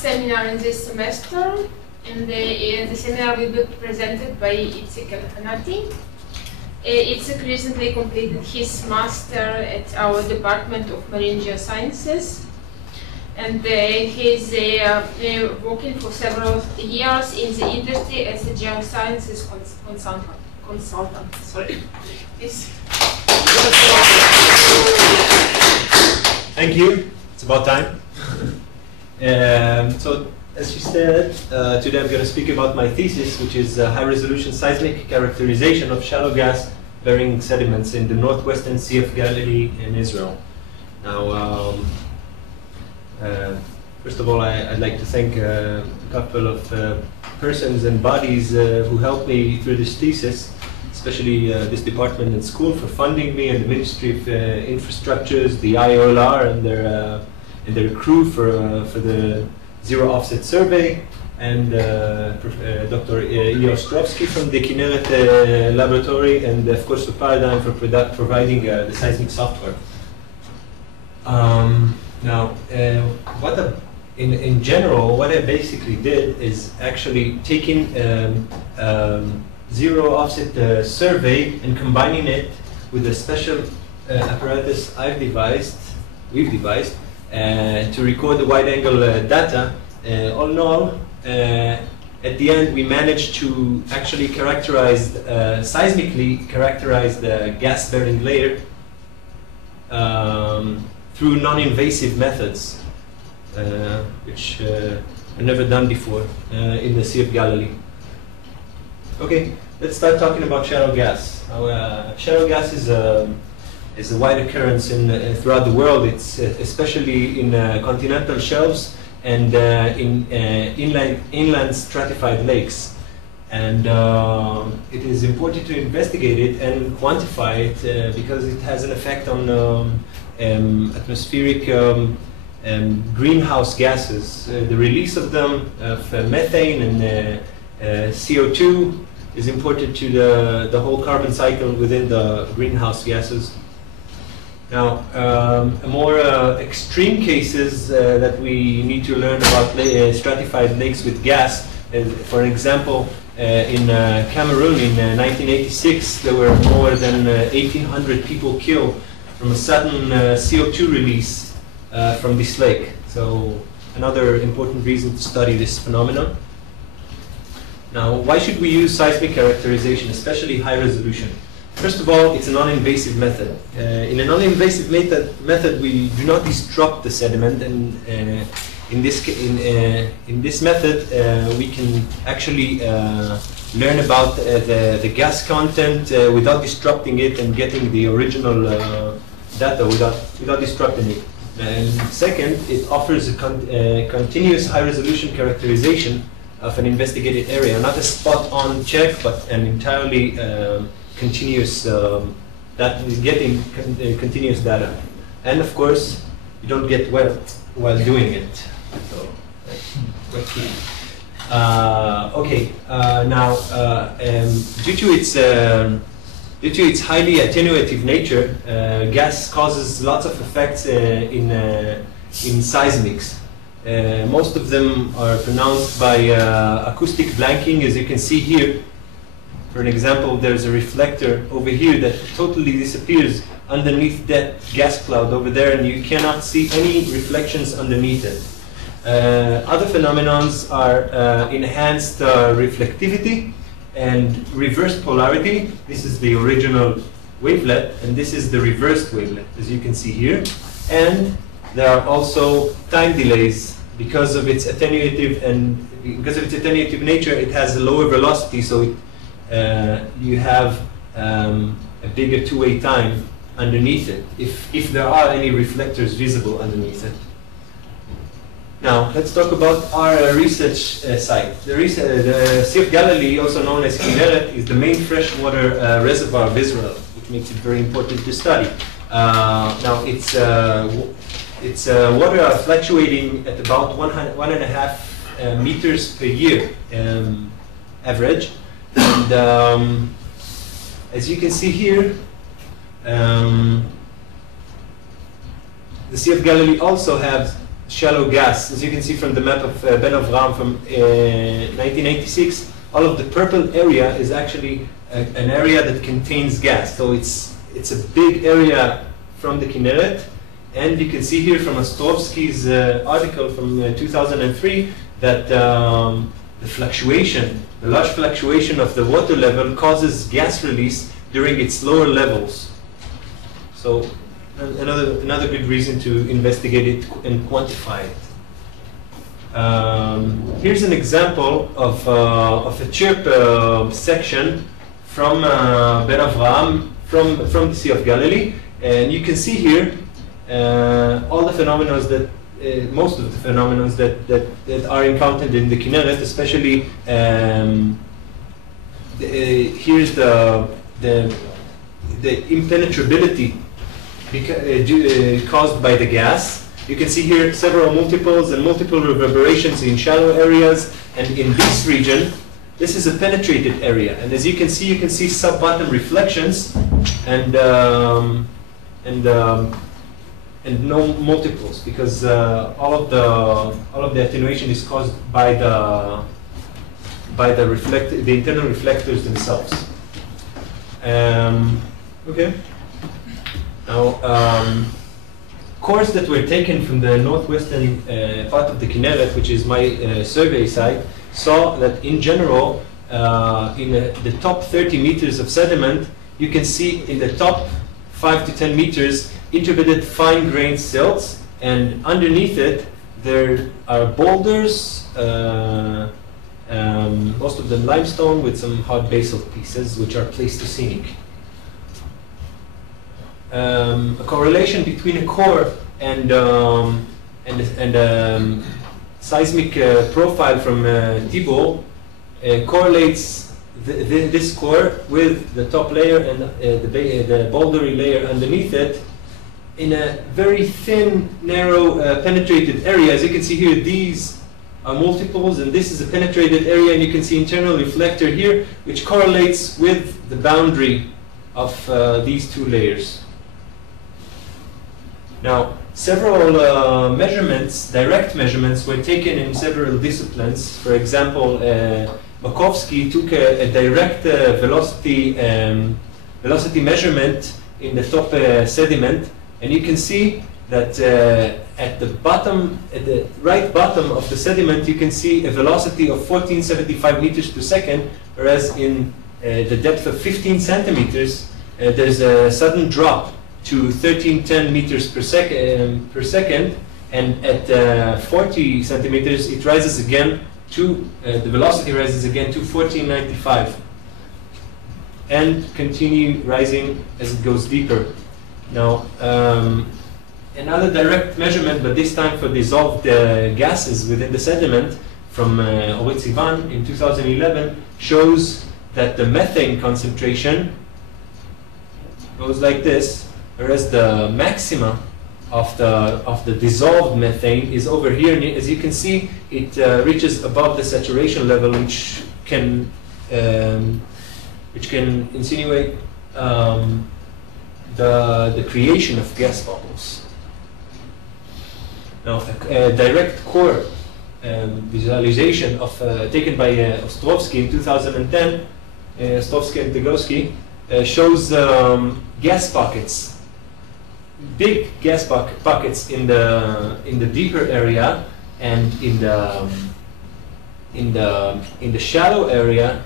last seminar in this semester, and the seminar will be presented by Yizhaq Elhanaty. Yizhaq recently completed his master at our Department of Marine Geosciences, and he's working for several years in the industry as a geosciences consultant. Sorry. Yes. Thank you. It's about time. So, as you said, today I'm going to speak about my thesis, which is high-resolution seismic characterization of shallow gas-bearing sediments in the northwestern Sea of Galilee in Israel. Now, first of all, I'd like to thank a couple of persons and bodies who helped me through this thesis, especially this department and school for funding me, and the Ministry of Infrastructures, the IOLR, and their crew for the Zero Offset Survey, and Dr. Ilya Ostrovsky from the Kinneret Laboratory, and of course the Paradigm for providing the seismic software. Now, in general, what I basically did is actually taking zero offset survey and combining it with a special apparatus we've devised to record the wide-angle data. All in all, at the end, we managed to actually seismically characterize the gas-bearing layer through non-invasive methods, which are never done before in the Sea of Galilee. Okay, let's start talking about shallow gas. Shallow gas is a wide occurrence throughout the world. It's especially in continental shelves and in inland stratified lakes. And it is important to investigate it and quantify it because it has an effect on atmospheric greenhouse gases. The release of them, of methane and CO2, is important to the whole carbon cycle within the greenhouse gases. Now, more extreme cases that we need to learn about stratified lakes with gas. For example, in Cameroon in 1986, there were more than 1,800 people killed from a sudden CO2 release from this lake. So, another important reason to study this phenomenon. Now, why should we use seismic characterization, especially high resolution? First of all, it's a non-invasive method. In a non-invasive method, we do not disrupt the sediment, and in this method, we can actually learn about the gas content without disrupting it and getting the original data without disrupting it. And second, it offers a continuous high-resolution characterization of an investigated area, not a spot-on check, but an entirely continuous getting continuous data. And of course, you don't get wet while doing it. So that's key. Okay. Now, due to its highly attenuative nature, gas causes lots of effects in seismics. Most of them are pronounced by acoustic blanking, as you can see here. For an example, there's a reflector over here that totally disappears underneath that gas cloud over there, and you cannot see any reflections underneath it. Other phenomena are enhanced reflectivity and reversed polarity. This is the original wavelet, and this is the reversed wavelet, as you can see here. And there are also time delays because of its attenuative nature. It has a lower velocity, so you have a bigger two-way time underneath it, if there are any reflectors visible underneath it. Now, let's talk about our research site. The Sea of Galilee, also known as Kinneret, is the main freshwater reservoir of Israel, which makes it very important to study. Now, its water are fluctuating at about 1.5 meters per year average. And as you can see here, the Sea of Galilee also has shallow gas. As you can see from the map of Ben Avram from 1986, all of the purple area is actually an area that contains gas. So it's a big area from the Kinneret. And you can see here from Ostrovsky's article from 2003 that the large fluctuation of the water level causes gas release during its lower levels. So another good reason to investigate it and quantify it. Here's an example of a chirp section from Ben Avraham from the Sea of Galilee, and you can see here all the phenomena that most of the phenomena that are encountered in the Kinneret, especially here's the impenetrability caused by the gas. You can see here several multiples and multiple reverberations in shallow areas, and in this region, this is a penetrated area. And as you can see sub-bottom reflections and no multiples, because all of the attenuation is caused by the internal reflectors themselves. Okay. Now, cores that were taken from the northwestern part of the Kinneret, which is my survey site, saw that in general, in the top 30 meters of sediment, you can see in the top 5 to 10 meters interbedded fine-grained silts, and underneath it there are boulders, most of them limestone with some hard basalt pieces, which are Pleistocenic. A correlation between a core and seismic profile from Tibor correlates this core with the top layer and the bouldery layer underneath it in a very thin, narrow, penetrated area. As you can see here, these are multiples, and this is a penetrated area, and you can see internal reflector here, which correlates with the boundary of these two layers. Now, several measurements, direct measurements, were taken in several disciplines. For example, Makovsky took a direct velocity measurement in the top sediment, and you can see that at the right bottom of the sediment, you can see a velocity of 1475 meters per second, whereas in the depth of 15 centimeters, there's a sudden drop to 1310 meters per second, and at 40 centimeters, it rises again to the velocity rises again to 1495, and continue rising as it goes deeper. Now, another direct measurement, but this time for dissolved gases within the sediment from Orit Sivan in 2011, shows that the methane concentration goes like this, whereas the maxima of the dissolved methane is over here. And as you can see, it reaches above the saturation level, which can insinuate the creation of gas bubbles. Now, a direct core visualization of taken by Ostrovsky in 2010, Ostrovsky and Degowski, shows gas pockets, big gas pockets in the deeper area, and in the shallow area.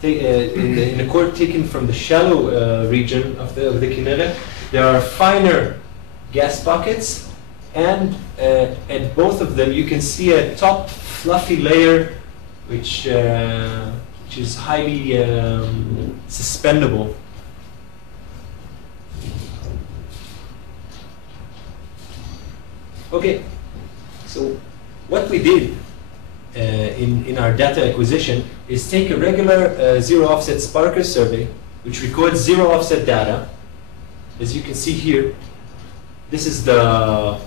In the core taken from the shallow region of the Kinneret, there are finer gas pockets, and at both of them you can see a top fluffy layer which is highly suspendable. Okay, so what we did in our data acquisition is take a regular zero offset Sparker survey, which records zero offset data. As you can see here, this is the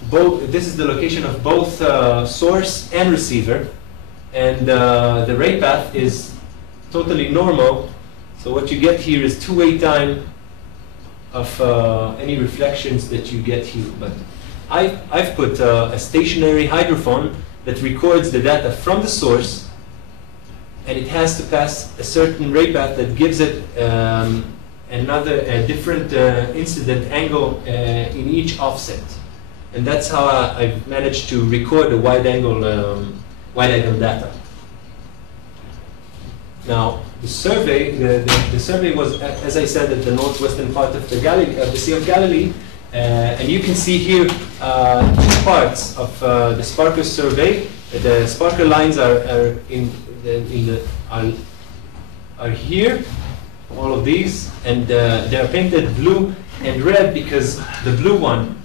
location of both source and receiver, and the ray path is totally normal. So what you get here is two-way time of any reflections that you get here. But I've put a stationary hydrophone that records the data from the source, and it has to pass a certain ray path that gives it a different incident angle in each offset. And that's how I've managed to record the wide angle data. Now, the survey, the survey was, as I said, at the northwestern part of the Sea of Galilee. And you can see here two parts of the Sparker survey. The Sparker lines are here, all of these, and they are painted blue and red because the blue one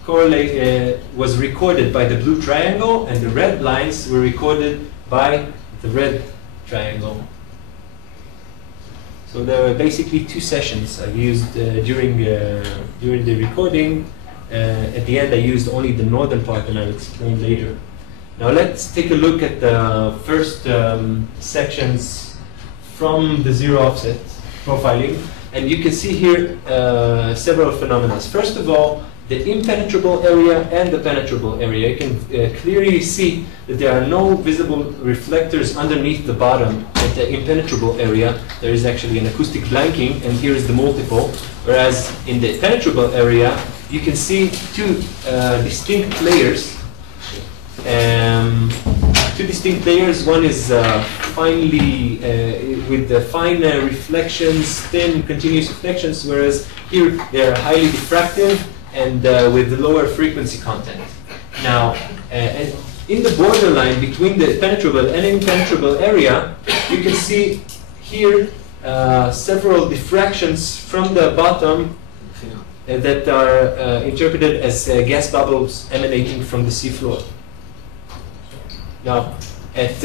was recorded by the blue triangle, and the red lines were recorded by the red triangle. So there were basically two sessions I used during the recording. At the end, I used only the northern part, and I'll explain later. Now let's take a look at the first sections from the zero offset profiling. And you can see here several phenomena. First of all, the impenetrable area and the penetrable area. You can clearly see that there are no visible reflectors underneath the bottom at the impenetrable area. There is actually an acoustic blanking, and here is the multiple. Whereas in the penetrable area, you can see two distinct layers. Two distinct layers. One is finely with the fine reflections, thin continuous reflections, whereas here they are highly diffractive and with lower frequency content. Now, in the borderline between the penetrable and impenetrable area, you can see here several diffractions from the bottom that are interpreted as gas bubbles emanating from the seafloor. Now, at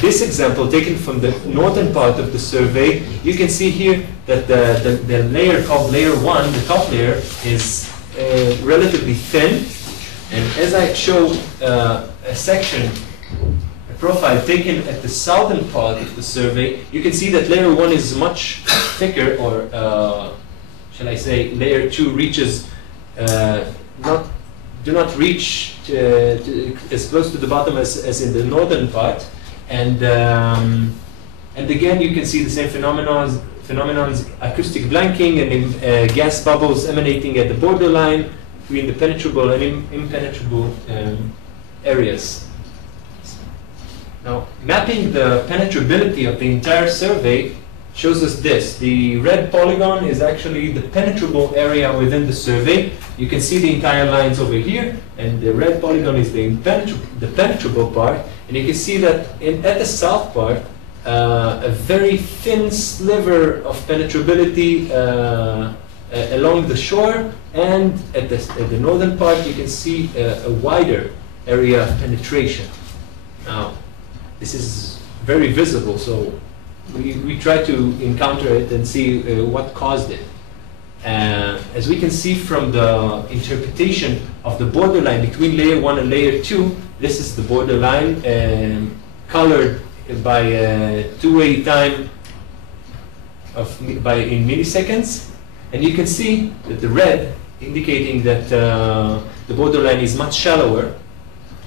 this example taken from the northern part of the survey, you can see here that the layer called layer 1, the top layer, is relatively thin. And as I show a section, a profile taken at the southern part of the survey, you can see that layer 1 is much thicker, or shall I say, layer 2 reaches do not reach as close to the bottom as in the northern part, and again you can see the same phenomenons, acoustic blanking and gas bubbles emanating at the borderline between the penetrable and impenetrable areas. Now, mapping the penetrability of the entire survey shows us this. The red polygon is actually the penetrable area within the survey. You can see the entire lines over here, and the red polygon is the penetrable part. And you can see that at the south part, a very thin sliver of penetrability along the shore, and at the northern part, you can see a wider area of penetration. Now, this is very visible, so we try to encounter it and see what caused it. As we can see from the interpretation of the borderline between layer 1 and layer 2, this is the borderline colored by two-way time in milliseconds. And you can see that the red indicating that the borderline is much shallower,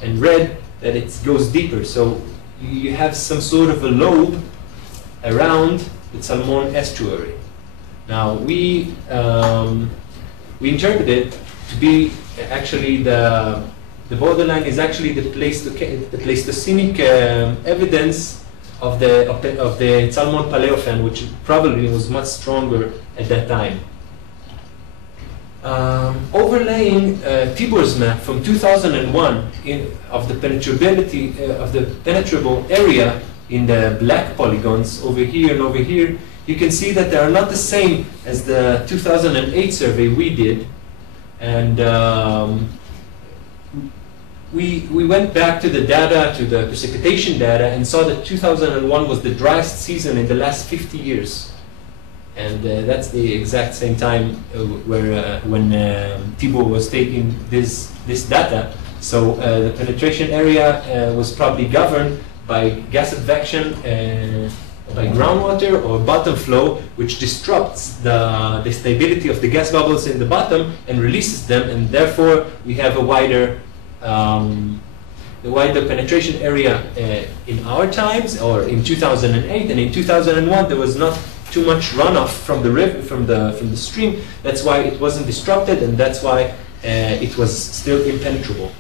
and red that it goes deeper. So you have some sort of a lobe around the Salmon estuary. Now we interpret it to be actually the borderline is actually the Pleistocenic evidence of the Salmon Paleofen, which probably was much stronger at that time. Overlaying Tibor's map from 2001 of the penetrability of the penetrable area in the black polygons over here and over here, you can see that they are not the same as the 2008 survey we did. And we went back to the data, to the precipitation data, and saw that 2001 was the driest season in the last 50 years. And that's the exact same time when Tibor was taking this data. So the penetration area was probably governed by gas advection by groundwater or bottom flow, which disrupts the stability of the gas bubbles in the bottom and releases them, and therefore we have a wider penetration area in our times, or in 2008, and in 2001 there was not too much runoff from the river, from the stream. That's why it wasn't disrupted, and that's why it was still impenetrable.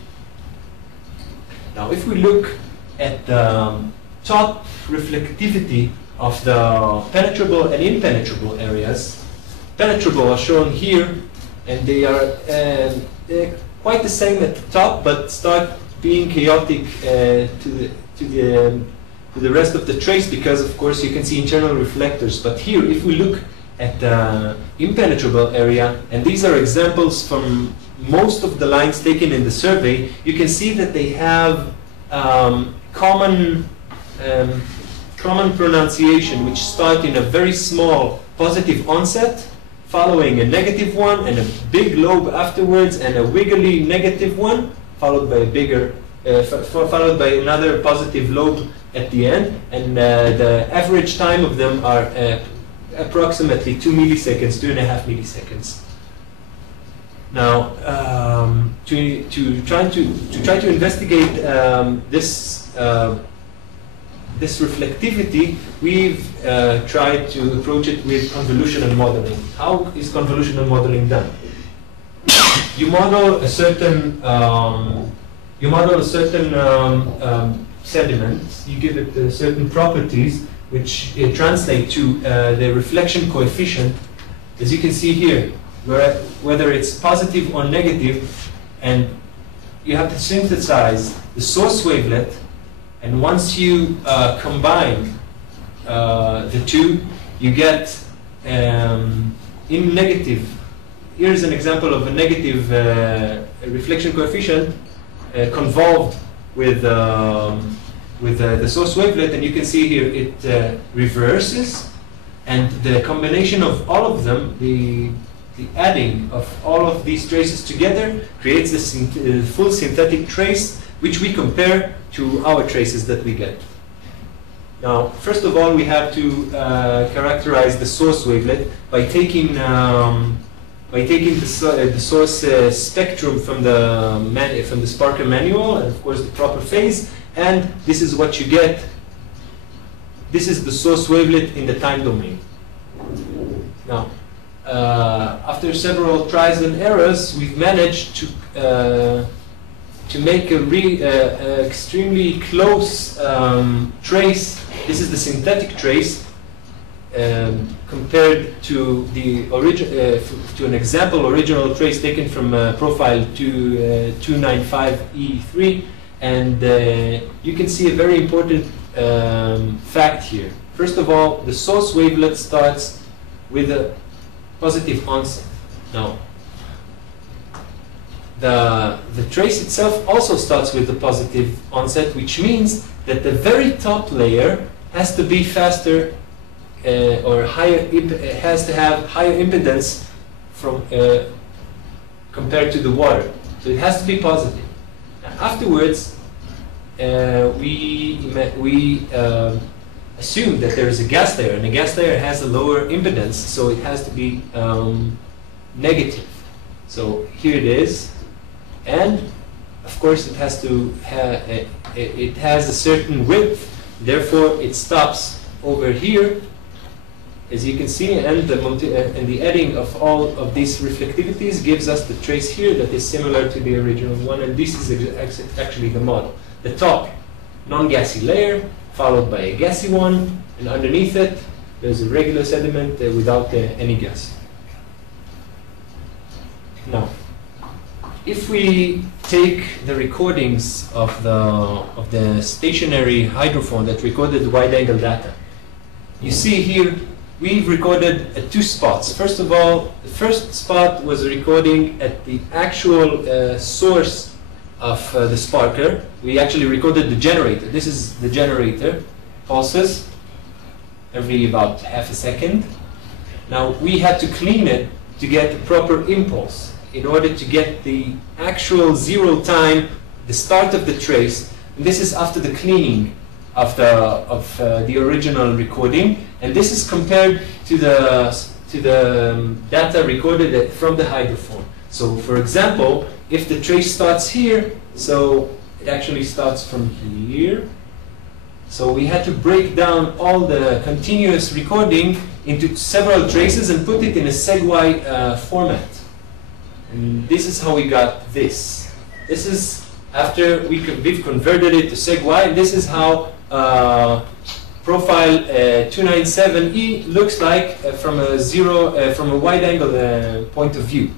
Now, if we look at the top reflectivity of the penetrable and impenetrable areas, penetrable are shown here, and they are quite the same at the top, but start being chaotic to the rest of the trace, because of course you can see internal reflectors. But here, if we look at the impenetrable area, and these are examples from most of the lines taken in the survey, you can see that they have common pronunciation, which start in a very small positive onset, following a negative one, and a big lobe afterwards, and a wiggly negative one, followed by a bigger, followed by another positive lobe at the end, and the average time of them are approximately 2 milliseconds, 2.5 milliseconds. Now, to try to investigate this reflectivity, we've tried to approach it with convolutional modeling. How is convolutional modeling done? You model a certain sediment. You give it certain properties, which translate to the reflection coefficient, as you can see here, whether it's positive or negative, and you have to synthesize the source wavelet. And once you combine the two, you get in negative. Here's an example of a negative reflection coefficient convolved with the source wavelet, and you can see here it reverses, and the combination of all of them, the adding of all of these traces together, creates the full synthetic trace, which we compare to our traces that we get. Now, first of all, we have to characterize the source wavelet by taking the source spectrum from the Sparker manual, and of course the proper phase, and this is what you get. This is the source wavelet in the time domain. Now, after several tries and errors, we've managed to make a extremely close trace. This is the synthetic trace compared to the to an example original trace taken from profile 295E3, and you can see a very important fact here. First of all, the source wavelet starts with a positive onset. Now, the trace itself also starts with a positive onset, which means that the very top layer has to be faster or higher, has to have higher impedance from compared to the water. So it has to be positive. Now, afterwards, we assume that there is a gas layer, and the gas layer has a lower impedance, so it has to be negative. So here it is, and of course it has to it has a certain width. Therefore, it stops over here, as you can see, and the adding of all of these reflectivities gives us the trace here that is similar to the original one, and this is actually the model. The top non-gassy layer, followed by a gassy one, and underneath it there's a regular sediment without any gas. Now, if we take the recordings of the stationary hydrophone that recorded the wide-angle data, you see here we've recorded at 2 spots. First of all, the first spot was a recording at the actual source of the Sparker. We actually recorded the generator. This is the generator, pulses every about half a second. Now, we had to clean it to get the proper impulse in order to get the actual 0 time, the start of the trace. And this is after the cleaning of the original recording, and this is compared to the data recorded from the hydrophone. So, for example, if the trace starts here, so it actually starts from here. So we had to break down all the continuous recording into several traces and put it in a segway format. And this is how we got this. This is after we've converted it to segway, and this is how profile 297E looks like from a wide angle point of view.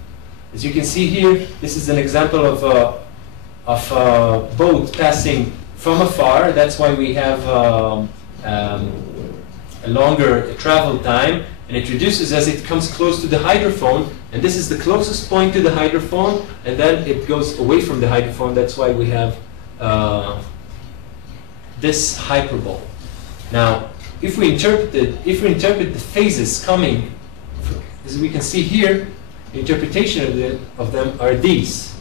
As you can see here, this is an example of a boat passing from afar. That's why we have a longer travel time, and it reduces as it comes close to the hydrophone. And this is the closest point to the hydrophone, and then it goes away from the hydrophone. That's why we have this hyperbole. Now, if we interpret the phases coming, as we can see here, the interpretation of them are these.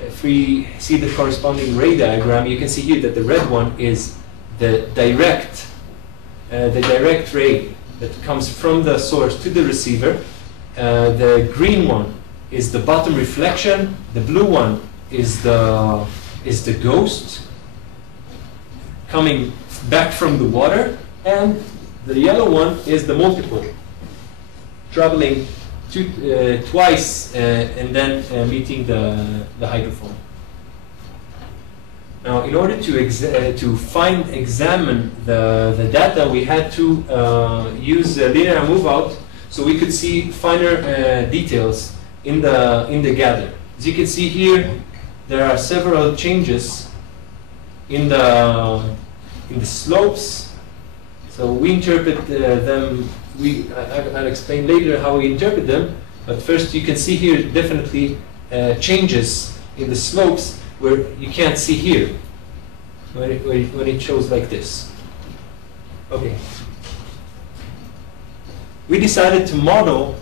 If we see the corresponding ray diagram, you can see here that the red one is the direct ray that comes from the source to the receiver. The green one is the bottom reflection. The blue one is the ghost coming back from the water, and the yellow one is the multiple traveling twice and then meeting the hydrophone. Now, in order to examine the data, we had to use linear move-out, so we could see finer details in the gather. As you can see here, there are several changes in the slopes. So we interpret them. I'll explain later how we interpret them. But first, you can see here definitely changes in the slopes where you can't see here when it shows like this. Okay. We decided to model,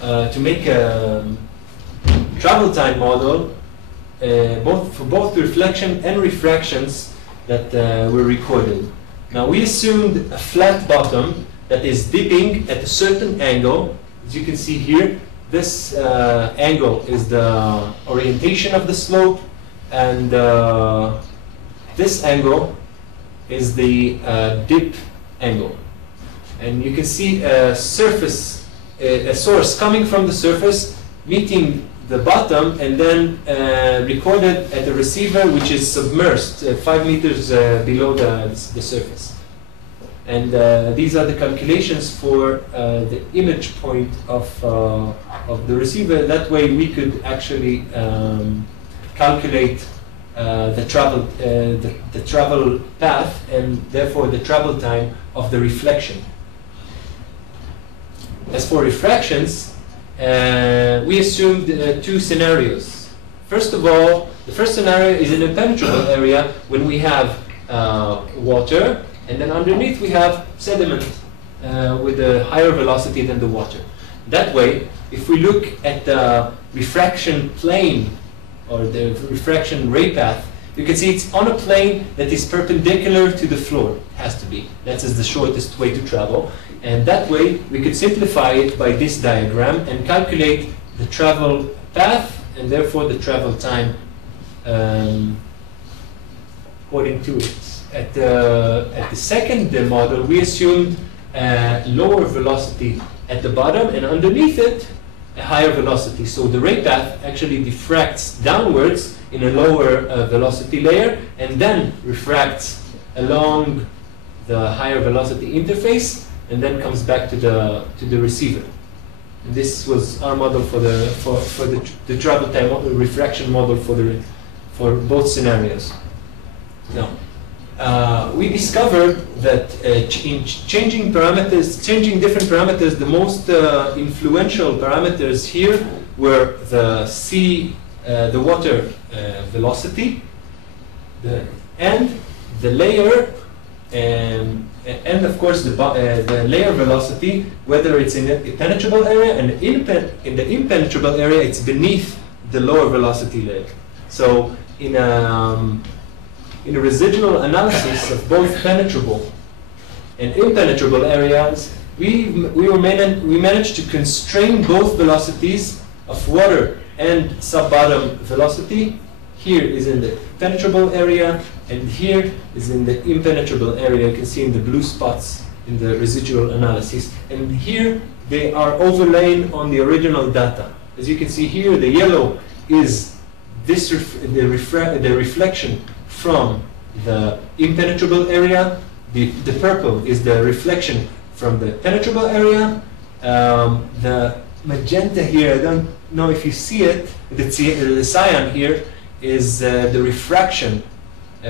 to make a travel time model for both reflection and refractions that were recorded. Now, we assumed a flat bottom that is dipping at a certain angle. As you can see here, this angle is the orientation of the slope, and this angle is the dip angle. And you can see a surface, a source coming from the surface, meeting the bottom, and then recorded at the receiver, which is submersed 5 meters below the surface. And these are the calculations for the image point of the receiver. That way we could actually calculate the travel path, and therefore the travel time of the reflection. As for refractions, we assumed two scenarios. First of all, the first scenario is an impenetrable area when we have water, and then underneath we have sediment with a higher velocity than the water. That way, if we look at the refraction plane or the refraction ray path, you can see it's on a plane that is perpendicular to the floor. It has to be. That's the shortest way to travel. And that way, we could simplify it by this diagram and calculate the travel path and therefore the travel time according to it. At the second model, we assumed lower velocity at the bottom, and underneath it, a higher velocity. So the ray path actually diffracts downwards in a lower velocity layer, and then refracts along the higher velocity interface, and then comes back to the receiver. And this was our model for the travel time refraction model for both scenarios. Now, we discovered that in changing different parameters, the most influential parameters here were the water velocity, and the layer, and of course the layer velocity, whether it's in the impenetrable area, and in the impenetrable area, it's beneath the lower velocity layer. So in in a residual analysis of both penetrable and impenetrable areas, we managed to constrain both velocities of water and sub-bottom velocity. Here is in the penetrable area, and here is in the impenetrable area. You can see in the blue spots in the residual analysis. And here they are overlain on the original data. As you can see here, the yellow is this the reflection from the impenetrable area. The purple is the reflection from the penetrable area. The magenta here, I don't know if you see it, the cyan here is the refraction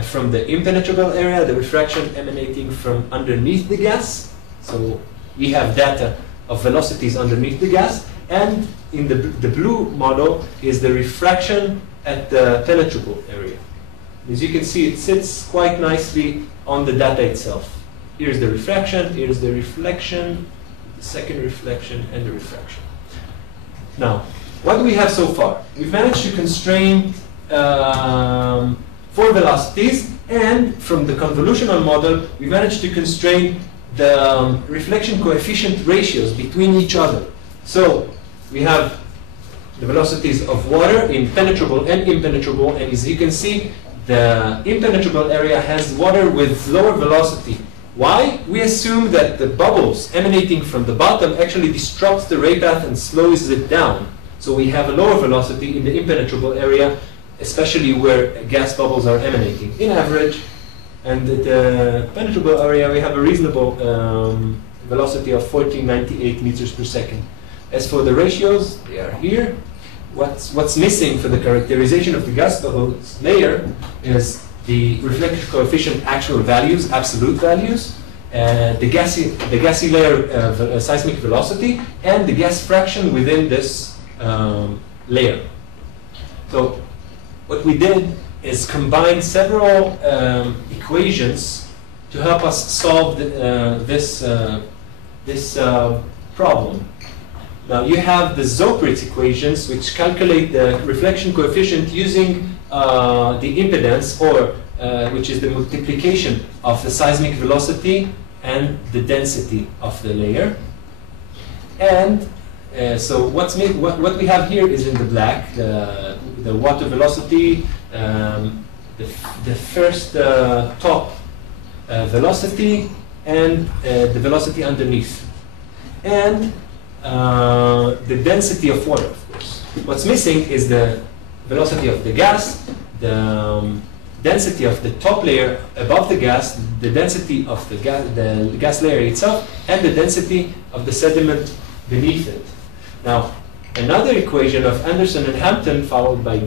from the impenetrable area, the refraction emanating from underneath the gas. So we have data of velocities underneath the gas, and in the blue model is the refraction at the penetrable area. As you can see, it sits quite nicely on the data itself. Here's the refraction, here's the reflection, the second reflection, and the refraction. Now, what do we have so far? We've managed to constrain 4 velocities, and from the convolutional model, we managed to constrain the reflection coefficient ratios between each other. So we have the velocities of water in penetrable and impenetrable, and as you can see, the impenetrable area has water with lower velocity. Why? We assume that the bubbles emanating from the bottom actually disrupts the ray path and slows it down. So we have a lower velocity in the impenetrable area, especially where gas bubbles are emanating. In average, and the penetrable area, we have a reasonable velocity of 1498 meters per second. As for the ratios, they are here. What's missing for the characterization of the gas bubbles layer is the reflected coefficient actual values, absolute values, the gassy layer seismic velocity, and the gas fraction within this layer. So what we did is combine several equations to help us solve this problem. Now you have the Zopritz equations, which calculate the reflection coefficient using the impedance, or which is the multiplication of the seismic velocity and the density of the layer. And so what we have here is in the black, the water velocity, the first top velocity, and the velocity underneath, and the density of water, of course. What's missing is the velocity of the gas, the density of the top layer above the gas, the density of the gas layer itself, and the density of the sediment beneath it. Now, another equation of Anderson and Hampton, followed by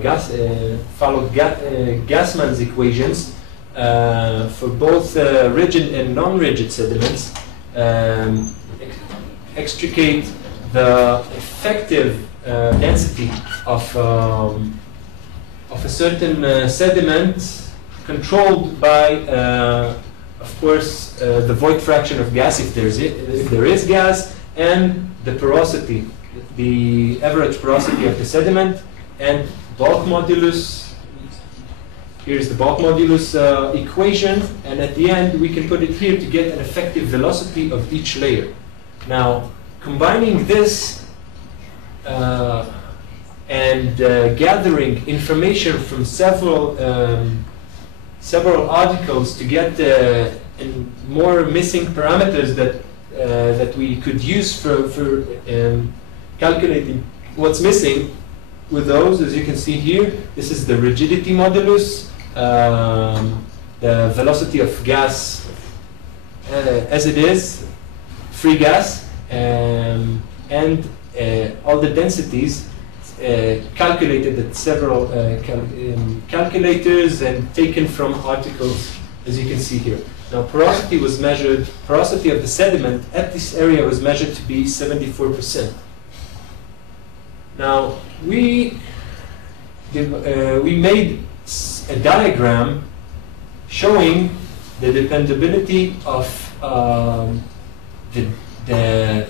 Gassman's equations for both rigid and non-rigid sediments, extricate the effective density of a certain sediment, controlled by, of course, the void fraction of gas if there is gas, and the porosity, the average porosity of the sediment, and bulk modulus. Here's the bulk modulus equation, and at the end we can put it here to get an effective velocity of each layer. Now, combining this and gathering information from several articles to get more missing parameters that we could use for calculating what's missing. With those, as you can see here, this is the rigidity modulus, the velocity of gas as it is, free gas, and all the densities calculated at several calculators and taken from articles, as you can see here. Now, porosity was measured, porosity of the sediment at this area was measured to be 74%. Now, we made a diagram showing the dependability of the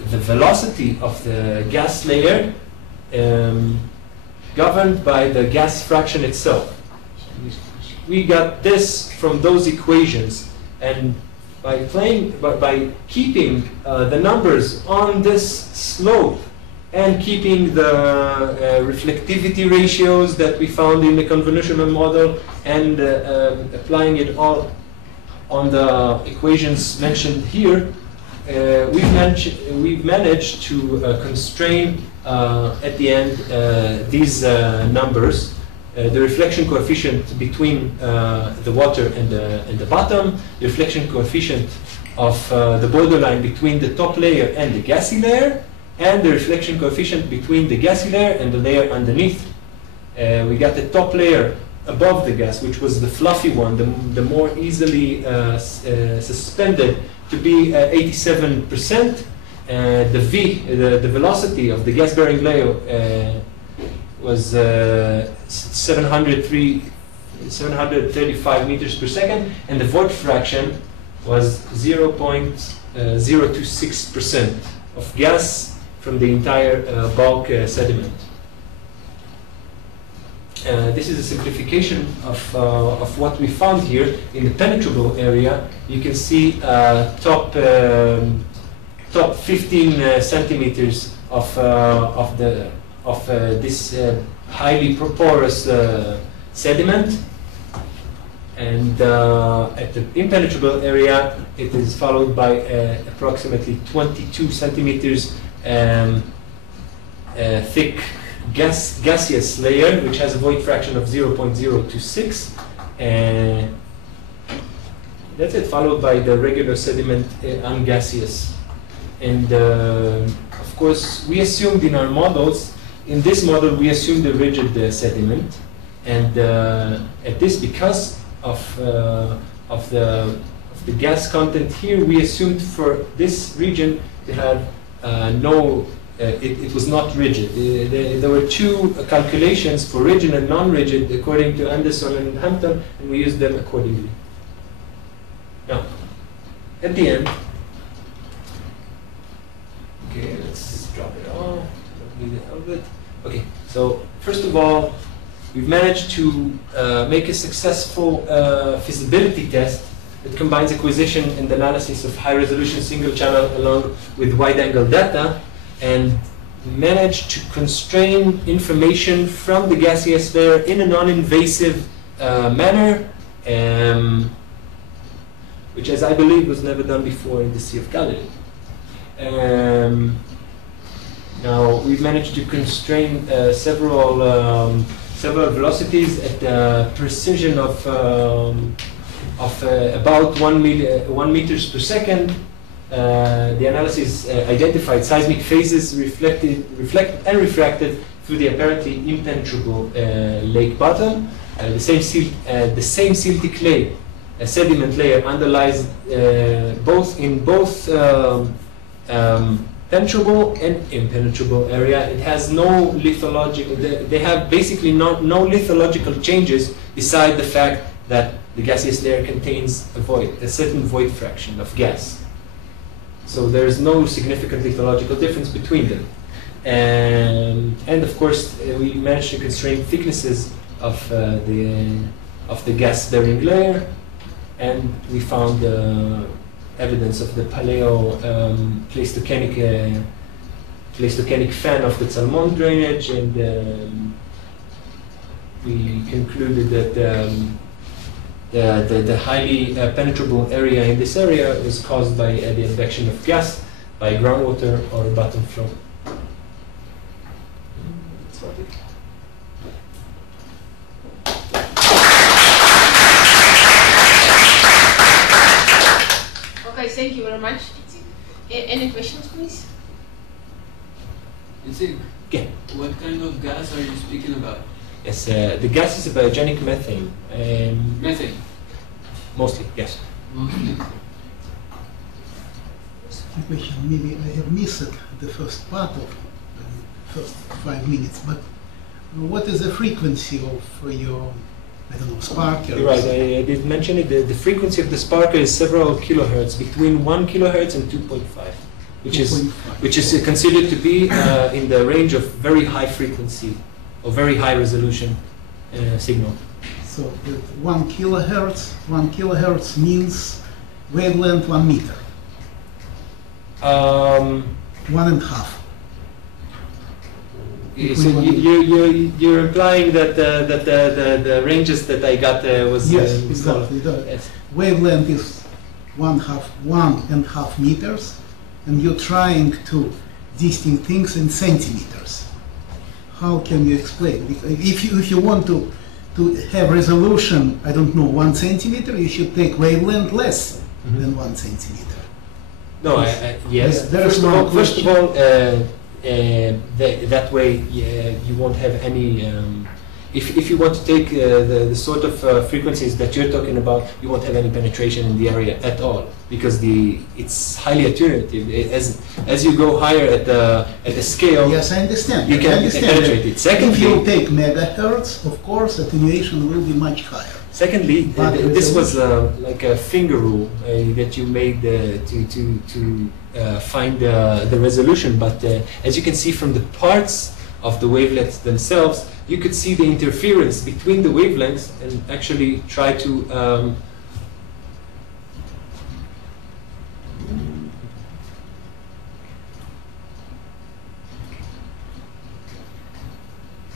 velocity of the gas layer governed by the gas fraction itself. we got this from those equations, and by keeping the numbers on this slope and keeping the reflectivity ratios that we found in the convolutional model and applying it all on the equations mentioned here, we've managed to constrain at the end these numbers. The reflection coefficient between the water and the bottom, the reflection coefficient of the borderline between the top layer and the gassy layer, and the reflection coefficient between the gassy layer and the layer underneath. We got the top layer above the gas, which was the fluffy one, the more easily suspended, to be 87%. The velocity of the gas-bearing layer was 735 meters per second, and the void fraction was 0.026% of gas from the entire bulk sediment. This is a simplification of what we found here in the penetrable area. You can see top 15 centimeters of this highly porous sediment, and at the impenetrable area, it is followed by approximately 22 centimeters thick gaseous layer, which has a void fraction of 0.026, and that's it, followed by the regular sediment ungaseous. And of course, we assumed in our models, in this model, we assumed the rigid sediment, and at this, because of the gas content here, we assumed for this region to have it was not rigid. There were two calculations for rigid and non-rigid according to Anderson and Hampton, and we used them accordingly. Now, at the end, okay, let's drop it off. Don't need it of it. Okay, so first of all, we've managed to make a successful feasibility test that combines acquisition and analysis of high-resolution single-channel along with wide-angle data, and managed to constrain information from the gaseous layer in a non-invasive manner, which, as I believe, was never done before in the Sea of Galilee. Now, we've managed to constrain several velocities at a precision of about 1 meters per second. The analysis identified seismic phases reflected and refracted through the apparently impenetrable lake bottom. The same silty clay sediment layer underlies both penetrable and impenetrable area. It has no lithological. They have basically no lithological changes beside the fact that the gaseous layer contains a certain void fraction of gas. So there is no significant lithological difference between them. And of course, we managed to constrain thicknesses of the gas-bearing layer, and we found evidence of the pleistocenic fan of the Salmon drainage, and we concluded that the highly penetrable area in this area is caused by the advection of gas by groundwater or bottom flow. Okay, thank you very much. Any questions, please? Yizhaq, Yeah. what kind of gas are you speaking about? Yes, the gas is a biogenic methane. Methane? Mostly, yes. Mostly. Question. Maybe I have missed the first part of the first 5 minutes, but what is the frequency of your, I don't know, sparkle? You're right, I did mention it. The frequency of the sparkle is several kilohertz, between 1 kilohertz and 2.5, which is considered to be in the range of very high frequency or very high resolution signal. So 1 kilohertz means wavelength 1 meter. 1.5. So you're implying that the ranges that I got was yes, exactly. Yes. Wavelength is 1.5 meters, and you're trying to distinguish things in centimeters. How can you explain? If you want to have resolution, I don't know, 1 centimeter, you should take wavelength less than 1 centimeter. No, yes. First of all, that way you won't have any. If you want to take the sort of frequencies that you're talking about, you won't have any penetration in the area at all, because it's highly attenuative. As you go higher at the scale, yes, I understand. You can penetrate it. Secondly, if you take megahertz, of course, attenuation will be much higher. Secondly, this was like a finger rule that you made to find the resolution. But as you can see from the parts of the wavelets themselves, you could see the interference between the wavelengths and actually try to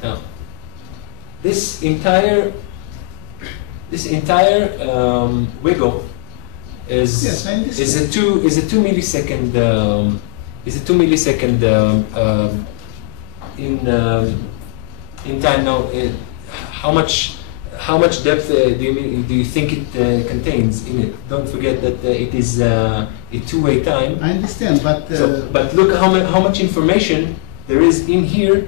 now this entire wiggle is yes, is a 2 millisecond in time. Now, how much depth do you think it contains in it? Don't forget that it is a two-way time. I understand, but but look how much information there is in here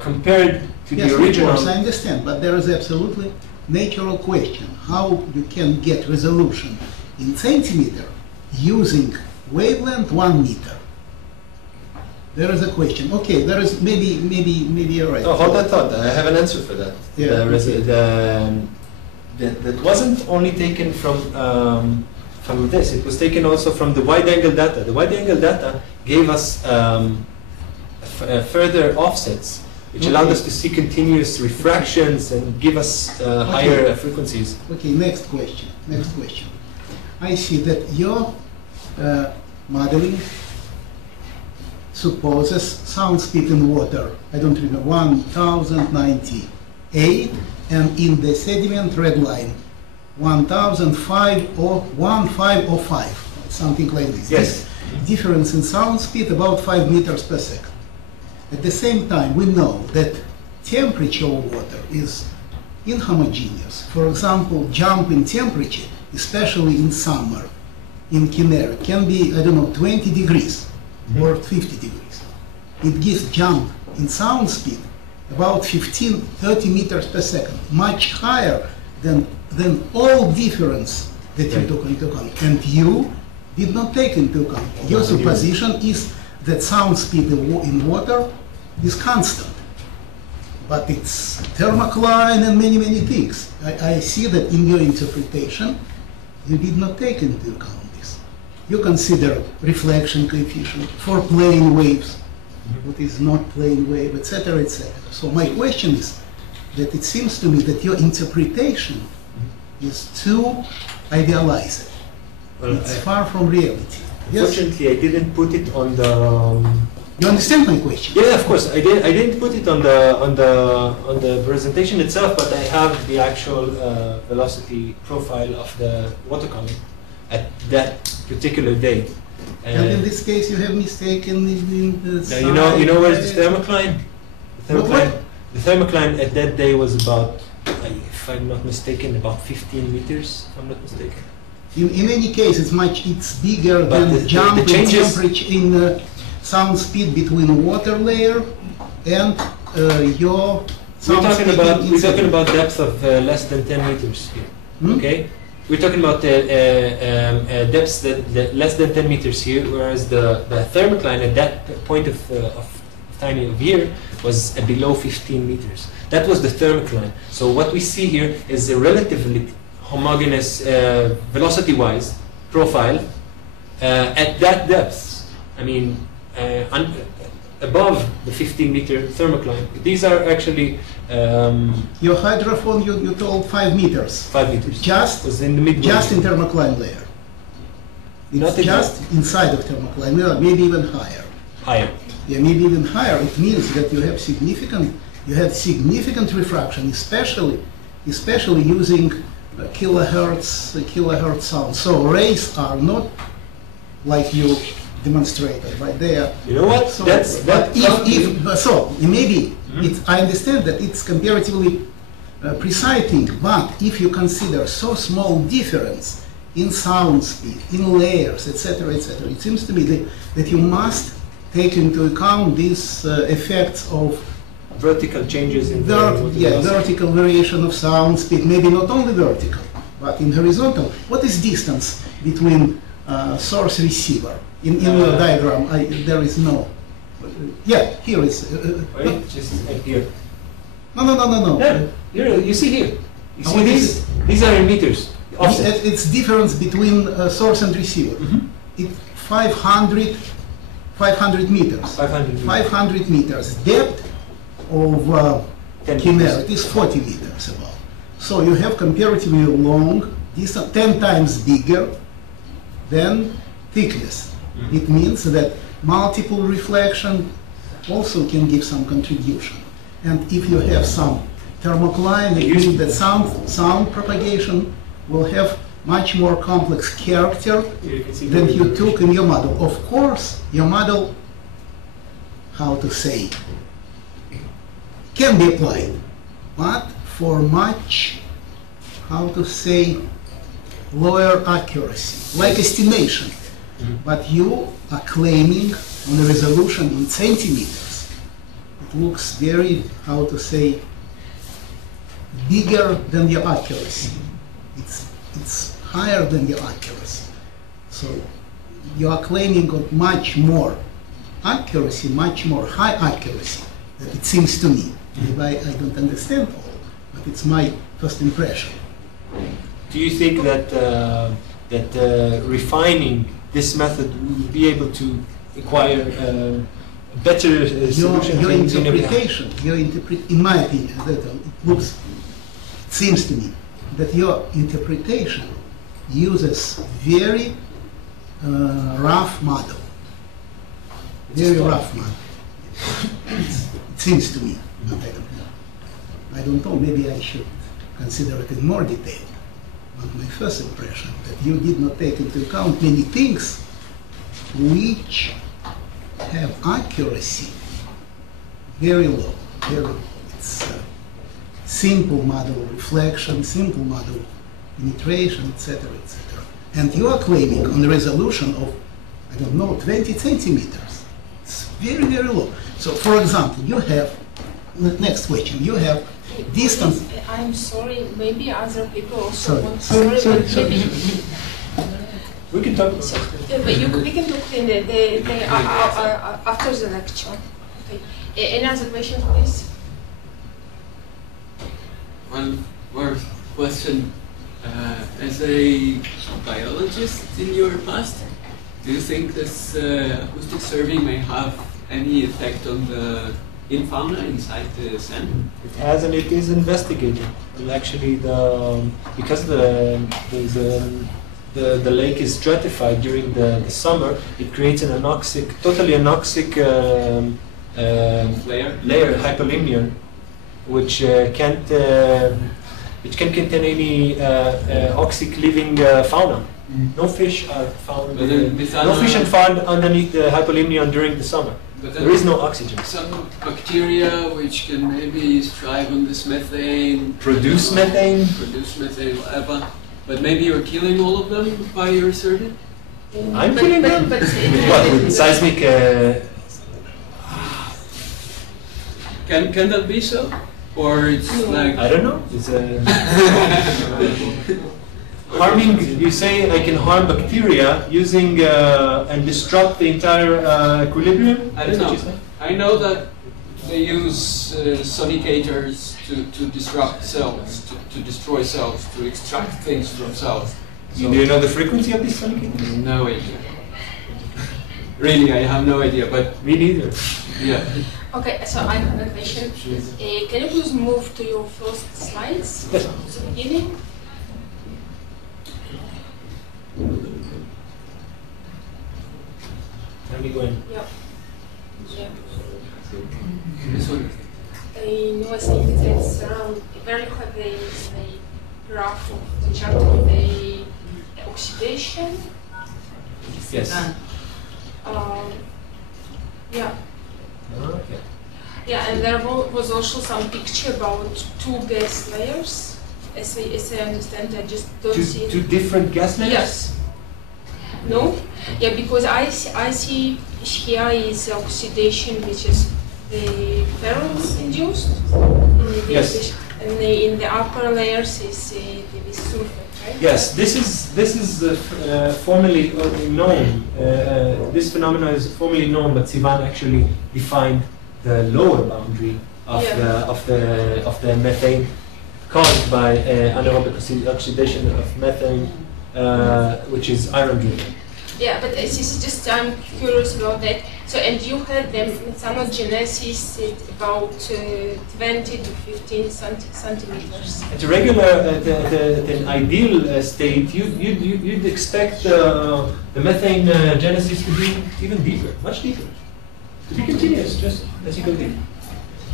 compared to yes, the original. Of course, I understand, but there is absolutely natural question: how you can get resolution in centimeter using wavelength 1 meter? There is a question. Okay, there is maybe you're right. Oh, hold that thought. I have an answer for that. Yeah, That wasn't only taken from this. It was taken also from the wide-angle data. The wide-angle data gave us further offsets, which allowed us to see continuous refractions and give us higher frequencies. Okay, next question. I see that your modeling supposes sound speed in water, I don't remember, 1098, and in the sediment red line, 1005 or 1505, something like this. Yes. Difference in sound speed about 5 meters per second. At the same time, we know that temperature of water is inhomogeneous. For example, jump in temperature, especially in summer, in Canary, can be, I don't know, 20 degrees. Or 50 degrees. It gives jump in sound speed about 15-30 meters per second, much higher than all difference that you took into account. And you did not take into account. Your supposition is that sound speed in water is constant. But it's thermocline and many things. I see that in your interpretation, you did not take into account. You consider reflection coefficient for plane waves, what is not plane wave, etc., etc. So my question is that it seems to me that your interpretation is too idealized. Well, it's far from reality. Unfortunately, I didn't put it on the. You understand my question? Yeah, of course. I didn't put it on the presentation itself, but I have the actual velocity profile of the water column at that particular day. And in this case, you have mistaken in the now, you know where's the thermocline? The thermocline at that day was about, if I'm not mistaken, about 15 meters. If I'm not mistaken. In any case, it's bigger than the jump in temperature in sound speed between water layer and your sound speed. We're talking about depth of less than 10 meters here. Okay. We're talking about depths that less than 10 meters here, whereas the thermocline at that point of time of year was below 15 meters. That was the thermocline. So what we see here is a relatively homogeneous velocity-wise profile at that depth. I mean, above the 15-meter thermocline. These are actually Your hydrophone, you told 5 meters. 5 meters. Just was in the mid. Just in thermocline layer. Not It's just inside of thermocline layer, maybe even higher. higher. Yeah, maybe even higher. It means that you have significant refraction, especially using kilohertz sound. So rays are not like you demonstrated, right? They are. You know what? So, That's but maybe Mhm. I understand that it's comparatively precise thing, but if you consider so small difference in sound speed, in layers, etc., it seems to me that you must take into account these effects of vertical changes in the vertical variation of sound speed, maybe not only vertical, but in horizontal. What is distance between source receiver? In your diagram, there is no. Yeah, here is. Wait, just here. No. Yeah, here, you see here. You see what these? is These are in meters. Offset. It's difference between source and receiver. Mhm. It's 500 meters. 500. 500 meters. Depth of 10 chimera meters. is 40 meters about. So you have comparatively long, distance 10 times bigger than thickness. Mhm. It means that multiple reflection also can give some contribution. And if you have some thermocline, it means that sound propagation will have much more complex character You can see than the you took in your model. Of course, your model, how to say, can be applied, but for much, how to say, lower accuracy, like estimation. Mhm. But you are claiming on the resolution in centimeters. It looks very, how to say, bigger than your accuracy. It's higher than your accuracy. So you are claiming of much more accuracy, much more high accuracy, that it seems to me. Maybe I don't understand all, but it's my first impression. Do you think that refining this method will be able to acquire a better solution? Your interpretation, in my opinion, it seems to me that your interpretation uses very rough model. Very rough model. It seems to me, but I don't know. I don't know, maybe I should consider it in more detail. But my first impression that you did not take into account many things which have accuracy very low, very low. It's simple model reflection, simple model penetration, etc., etc. And you are claiming on the resolution of, I don't know, 20 centimeters. It's very, very low. So, for example, you have, next question, you have distance. I'm sorry, maybe other people also want to. Sorry. Maybe, We can talk about yeah, but we can talk in after the lecture. Okay. Any other questions, please? One more question. As a biologist in your past, do you think this acoustic survey may have any effect on the fauna inside the sand? it has, and it is investigated. And actually, because the lake is stratified during the summer, it creates an totally anoxic layer, hypolimnion, which can contain any oxic living fauna. No fish are found. No fish are found underneath the hypolimnion during the summer. But There is no oxygen. some bacteria which can maybe thrive on this methane, Produce methane. whatever. But maybe you're killing all of them by your survey? I'm killing them. But What, with seismic? Can that be so? Or it's like I don't know. It's harming. You say I can harm bacteria using and disrupt the entire equilibrium. I That's don't what you know. say? I know that they use sonicators to disrupt cells, to destroy cells, to extract things from cells. So, Do you know the frequency of these sonicators? no idea. Really, I have no idea. But Me neither. Yeah. Okay, so I have a question. Can you please move to your first slides Yes. to the beginning? Let me go in. Yeah. Yeah. This one. No, I think it's very quickly a graph of the chapter of the oxidation. Yes. Yeah. Okay. Yeah, and there was also some picture about two gas layers. As I understand, I just don't see. Two different gas layers? Yes. No? Yeah, because I see here is oxidation, which is the ferrous induced. Yes. And in the upper layers is the sulfate, right? Yes, this is formally known. This phenomenon is formally known, but Sivan actually defined the lower boundary of the methane caused by anaerobic oxidation of methane, which is iron driven. Yeah, but this is just I'm curious about that. So, and you had them thermogenesis at about 20 to 15 centimeters. At a regular, the ideal state, you'd expect the methane genesis to be even deeper, much deeper, to be continuous, just as you go deep,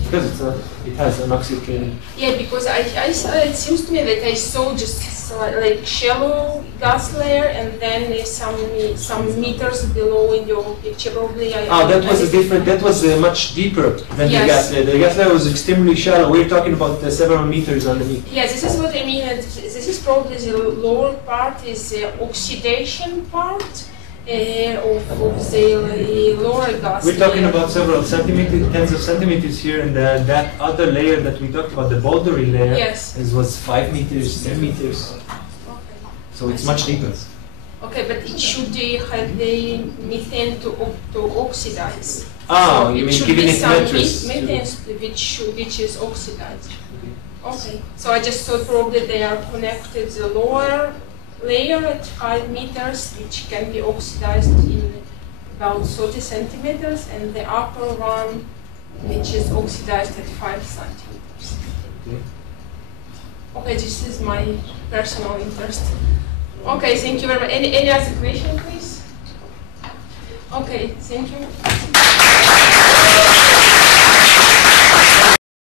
because it has an oxygen. Yeah, because it seems to me that I saw just like shallow gas layer, and then some meters below in your picture probably. That was a different. That was much deeper than the gas layer. The gas layer was extremely shallow. We're talking about several meters underneath. Yeah, this is what I mean. And this is probably the lower part, is the oxidation part of the lower gas. We're talking layer. about several centimeters, tens of centimeters here, and that other layer that we talked about, the bouldery layer, Yes. was 5 meters, 10 meters. Okay. So it's much deeper. Okay, but it should have the methane to oxidize. Ah, So you mean should giving be it some metrics? methane which is oxidized. Okay, so I just thought probably they are connected the lower layer at 5 meters, which can be oxidized in about 30 centimeters, and the upper one, which is oxidized at 5 centimeters. Okay, this is my personal interest. Okay, thank you very much. Any other question, please? Okay, thank you.